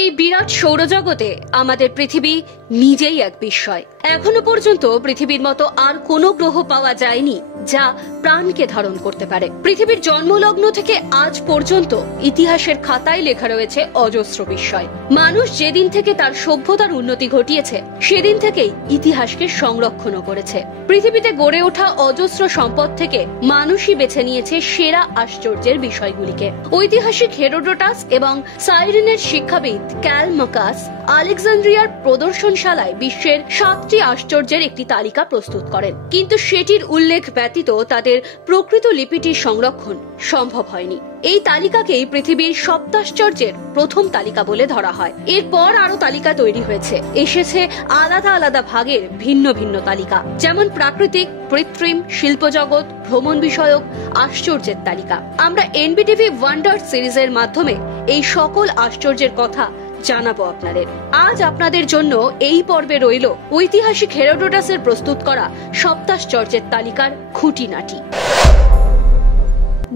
এই বিরাট সৌরজগতে আমাদের পৃথিবী নিজেই এক বিস্ময়। এখনো পর্যন্ত পৃথিবীর মতো আর কোনো গ্রহ পাওয়া যায়নি যা প্রাণকে ধারণ করতে পারে। পৃথিবীর জন্মলগ্ন থেকে আজ পর্যন্ত ইতিহাসের খাতায় লেখা রয়েছে অজস্র বিস্ময়। মানুষ যেদিন থেকে তার সভ্যতার উন্নতি ঘটিয়েছে সেদিন থেকেই ইতিহাসকে সংরক্ষণও করেছে। পৃথিবীতে গড়ে ওঠা অজস্র সম্পদ থেকে মানুষই বেছে নিয়েছে সেরা আশ্চর্যের বিষয়গুলিকে। ঐতিহাসিক হেরোডোটাস এবং সাইরিনের শিক্ষাবিদ ক্যালমাকাস আলেকজান্দ্রিয়ার প্রদর্শনশালায় বিশ্বের 7টি আশ্চর্যের একটি তালিকা প্রস্তুত করেন, কিন্তু সেটির উল্লেখ ব্যতীত তাদের প্রকৃত লিপিটির সংরক্ষণ সম্ভব হয়নি। এই তালিকাকেই পৃথিবীর সপ্তাশ্চর্যের প্রথম তালিকা বলে ধরা হয়। এরপর আরো তালিকা তৈরি হয়েছে, এসেছে আলাদা আলাদা ভাগের ভিন্ন ভিন্ন তালিকা, যেমন প্রাকৃতিক, কৃত্রিম, শিল্পজগৎ, ভ্রমণ বিষয়ক আশ্চর্যের তালিকা। আমরা এনবিটিভি ওয়ান্ডার সিরিজের মাধ্যমে এই সকল আশ্চর্যের কথা জানাবো আপনাদের। আজ আপনাদের জন্য এই পর্বে রইল ঐতিহাসিক হেরোডোটাসের প্রস্তুত করা সপ্তাশ্চর্যের তালিকার খুঁটিনাটি।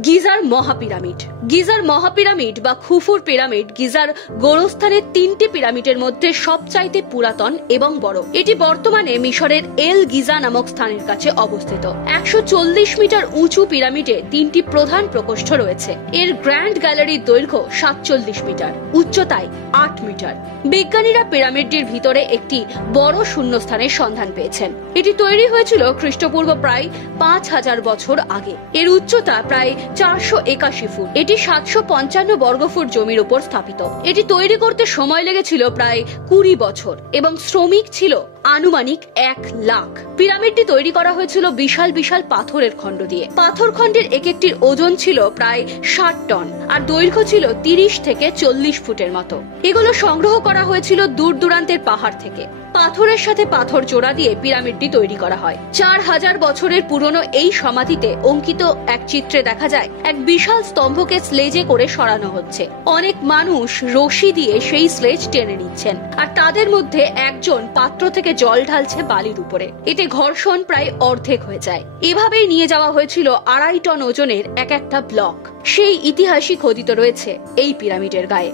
গিজার মহাপিরামিড। গিজার মহাপিরামিড বা খুফুর পিরামিড গিজার গোরস্থানের 3টি পিরামিডের মধ্যে সবচাইতে পুরাতন এবং বড়। এটি বর্তমানে মিশরের এল গিজা নামক স্থানের কাছে অবস্থিত। 140 মিটার উঁচু পিরামিডে 3টি প্রধান প্রকোষ্ঠ রয়েছে। এর গ্র্যান্ড গ্যালারির দৈর্ঘ্য 47 মিটার, উচ্চতায় 8 মিটার। বিজ্ঞানীরা পিরামিডটির ভিতরে একটি বড় শূন্যস্থানের সন্ধান পেয়েছেন। এটি তৈরি হয়েছিল খ্রিস্টপূর্ব প্রায় 5000 বছর আগে। এর উচ্চতা প্রায় 481 ফুট। এটি 755 বর্গফুট জমির উপর স্থাপিত। এটি তৈরি করতে সময় লেগেছিল প্রায় 20 বছর এবং শ্রমিক ছিল আনুমানিক 1 লাখ। পিরামিডটি তৈরি করা হয়েছিল বিশাল বিশাল পাথরের খণ্ড দিয়ে। পাথর খণ্ডের এক একটির ওজন ছিল প্রায় 60 টন আর দৈর্ঘ্য ছিল 30 থেকে 40 ফুটের মতো। এগুলো সংগ্রহ করা হয়েছিল দূর দূরান্তের পাহাড় থেকে। পাথরের সাথে পাথর জোড়া দিয়ে পিরামিডটি তৈরি করা হয়। 4000 বছরের পুরনো এই সমাধিতে অঙ্কিত এক চিত্রে দেখা যায় এক বিশাল স্তম্ভকে স্লেজে করে সরানো হচ্ছে। অনেক মানুষ রশি দিয়ে সেই স্লেজ টেনে নিচ্ছেন আর তাদের মধ্যে একজন পাত্র থেকে জল ঢালছে বালির উপরে। এতে ঘর্ষণ প্রায় অর্ধেক হয়ে যায়। এভাবেই নিয়ে যাওয়া হয়েছিল 2.5 টন ওজনের এক একটা ব্লক। সেই ইতিহাসই খোদিত রয়েছে এই পিরামিডের গায়ে।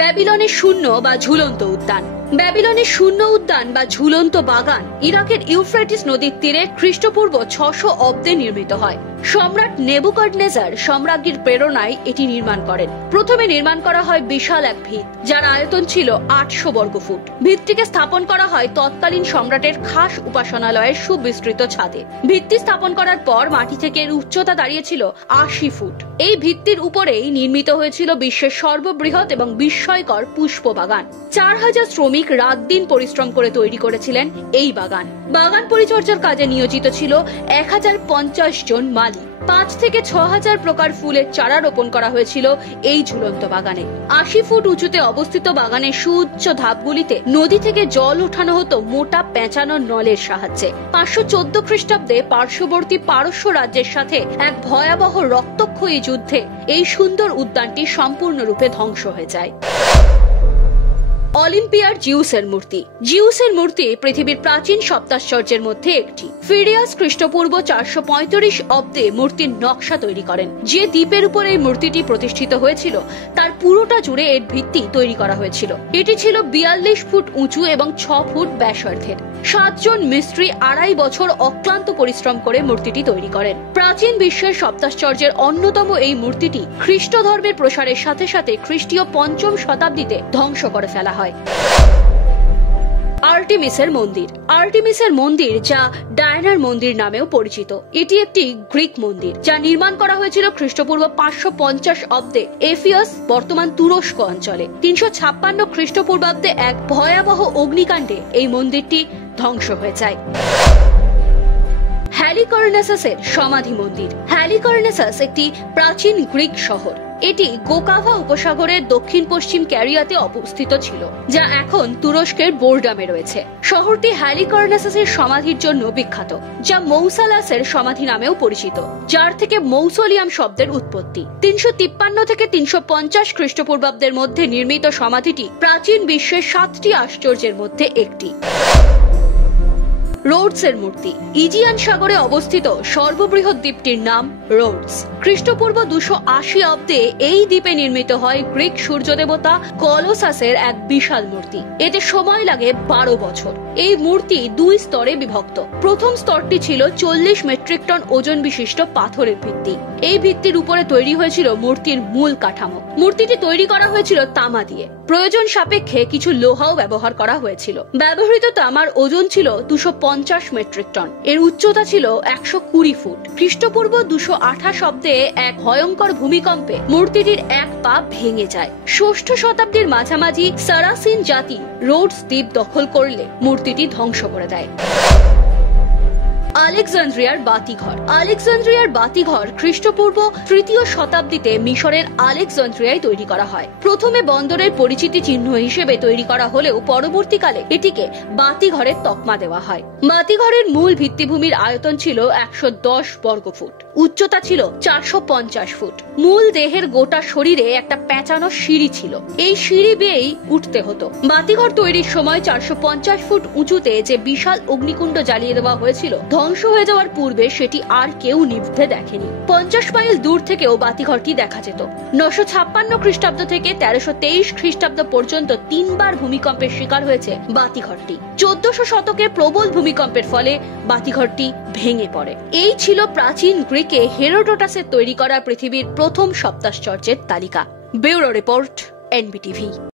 ব্যাবিলনের শূন্য বা ঝুলন্ত উদ্যান। ব্যাবিলনের শূন্য উদ্যান বা ঝুলন্ত বাগান ইরাকের ইউফ্রেটিস নদীর তীরে খ্রিস্টপূর্ব 600 অব্দে নির্মিত হয়। সম্রাট নেবুকাডনেজার সম্রাজ্ঞীর প্রেরণায় এটি নির্মাণ করেন। প্রথমে নির্মাণ করা হয় বিশাল এক ভিত, যার আয়তন ছিল 800 বর্গফুট। ভিতটিকে স্থাপন করা হয় তৎকালীন সম্রাটের খাস উপাসনালয়ের সুবিস্তৃত ছাদে। ভিত্তি স্থাপন করার পর মাটি থেকে এর উচ্চতা দাঁড়িয়েছিল 80 ফুট। এই ভিত্তির উপরেই নির্মিত হয়েছিল বিশ্বের সর্ববৃহৎ এবং বিস্ময়কর পুষ্প বাগান। 4000 শ্রমিক রাত দিন পরিশ্রম করে তৈরি করেছিলেন এই বাগান। বাগান পরিচর্যার কাজে নিয়োজিত ছিল 1050 জন মালি। 5 থেকে 6000 প্রকার ফুলের চারা রোপণ করা হয়েছিল এই ঝুলন্ত বাগানে। 80 ফুট উঁচুতে অবস্থিত বাগানের সুউচ্চ ধাপগুলিতে নদী থেকে জল ওঠানো হতো মোটা পেঁচানো নলের সাহায্যে। 514 খ্রিস্টাব্দে পার্শ্ববর্তী পারস্য রাজ্যের সাথে এক ভয়াবহ রক্তক্ষয়ী যুদ্ধে এই সুন্দর উদ্যানটি সম্পূর্ণরূপে ধ্বংস হয়ে যায়। অলিম্পিয়ার জিউসের মূর্তি। জিউসের মূর্তি পৃথিবীর প্রাচীন সপ্তাশ্চর্যের মধ্যে একটি। ফিডিয়াস খ্রিস্টপূর্ব 435 অব্দে মূর্তির নকশা তৈরি করেন। যে দ্বীপের উপর এই মূর্তিটি প্রতিষ্ঠিত হয়েছিল তার পুরোটা জুড়ে এর ভিত্তি তৈরি করা হয়েছিল। এটি ছিল 42 ফুট উঁচু এবং 6 ফুট ব্যাসার্ধের। 7 জন মিস্ত্রি 2.5 বছর অক্লান্ত পরিশ্রম করে মূর্তিটি তৈরি করেন। প্রাচীন বিশ্বের সপ্তাশ্চর্যের অন্যতম এই মূর্তিটি খ্রিস্ট ধর্মের প্রসারের সাথে সাথে খ্রিস্টীয় 5ম শতাব্দীতে ধ্বংস করে ফেলা হয়। আর্টেমিসের মন্দির। আর্টেমিসের মন্দির, যা ডায়নার মন্দির নামেও পরিচিত, এটি একটি গ্রিক মন্দির যা নির্মাণ করা হয়েছিল খ্রিস্টপূর্ব 550 অব্দে এফিয়াস, বর্তমান তুরস্ক অঞ্চলে। 356 খ্রিস্টপূর্বাব্দে এক ভয়াবহ অগ্নিকাণ্ডে এই মন্দিরটি ধ্বংস হয়ে যায়। হ্যালিকর্নেসাসের সমাধি মন্দির। হ্যালিকর্নেসাস একটি প্রাচীন গ্রিক শহর। এটি গোকাভা উপসাগরের দক্ষিণ পশ্চিম ক্যারিয়াতে অবস্থিত ছিল, যা এখন তুরস্কের বোর্ডামে রয়েছে। শহরটি হ্যালিকর্নেসাসের সমাধির জন্য বিখ্যাত, যা মৌসালাসের সমাধি নামেও পরিচিত, যার থেকে মৌসোলিয়াম শব্দের উৎপত্তি। 353 থেকে 350 খ্রিস্টপূর্বাব্দের মধ্যে নির্মিত সমাধিটি প্রাচীন বিশ্বের 7টি আশ্চর্যের মধ্যে একটি। রোডসের মূর্তি। ইজিয়ান সাগরে অবস্থিত সর্ববৃহৎ দ্বীপটির নাম রোডস। খ্রিস্টপূর্ব 280 অব্দে এই দ্বীপে নির্মিত হয় গ্রিক সূর্য দেবতা কলোসাসের এক বিশাল মূর্তি। এতে সময় লাগে 12 বছর। এই মূর্তি 2 স্তরে বিভক্ত। প্রথম স্তরটি ছিল 40 মেট্রিক টন ওজন বিশিষ্ট পাথরের ভিত্তি। এই ভিত্তির উপরে তৈরি হয়েছিল মূর্তির মূল কাঠামো। মূর্তিটি তৈরি করা হয়েছিল তামা দিয়ে। প্রয়োজন সাপেক্ষে কিছু লোহাও ব্যবহার করা হয়েছিল। ব্যবহৃত তামার ওজন ছিল 250 মেট্রিক টন। এর উচ্চতা ছিল 120 ফুট। খ্রিস্টপূর্ব 228 অব্দে এক ভয়ঙ্কর ভূমিকম্পে মূর্তিটির এক পা ভেঙে যায়। 6ষ্ঠ শতাব্দীর মাঝামাঝি সারাসিন জাতি রোডস দ্বীপ দখল করলে মূর্তিটি ধ্বংস করে দেয়। আলেকজান্দ্রিয়ার বাতিঘর। আলেকজান্দ্রিয়ার বাতিঘর খ্রিস্টপূর্ব 3য় শতাব্দীতে মিশরের আলেকজান্দ্রিয়ায় তৈরি করা হয়। প্রথমে বন্দরের পরিচিতি চিহ্ন হিসেবে তৈরি করা হলেও পরবর্তীকালে এটিকে বাতিঘরের তকমা দেওয়া হয়। বাতিঘরের মূল ভিত্তিভূমির আয়তন ছিল 110 বর্গফুট। উচ্চতা ছিল 450 ফুট। মূল দেহের গোটা শরীরে একটা পেঁচানো সিঁড়ি ছিল। এই সিঁড়ি বেয়েই উঠতে হতো। বাতিঘর তৈরির সময় 450 ফুট উঁচুতে যে বিশাল অগ্নিকুণ্ড জ্বালিয়ে দেওয়া হয়েছিল, ধ্বংস হয়ে যাওয়ার পূর্বে সেটি আর কেউ নিভতে দেখেনি। 50 মাইল দূর থেকেও বাতিঘরটি দেখা যেত। 956 খ্রিস্টাব্দ থেকে 1323 খ্রিস্টাব্দ পর্যন্ত 3 বার ভূমিকম্পের শিকার হয়েছে বাতিঘরটি। 1400 শতকে প্রবল ভূমিকম্পের ফলে বাতিঘরটি ভেঙে পড়ে। এই ছিল প্রাচীন গ্রিকে হেরোডোটাসের তৈরি করা পৃথিবীর প্রথম সপ্তাশ্চর্যের তালিকা। Bureau report, NBTV.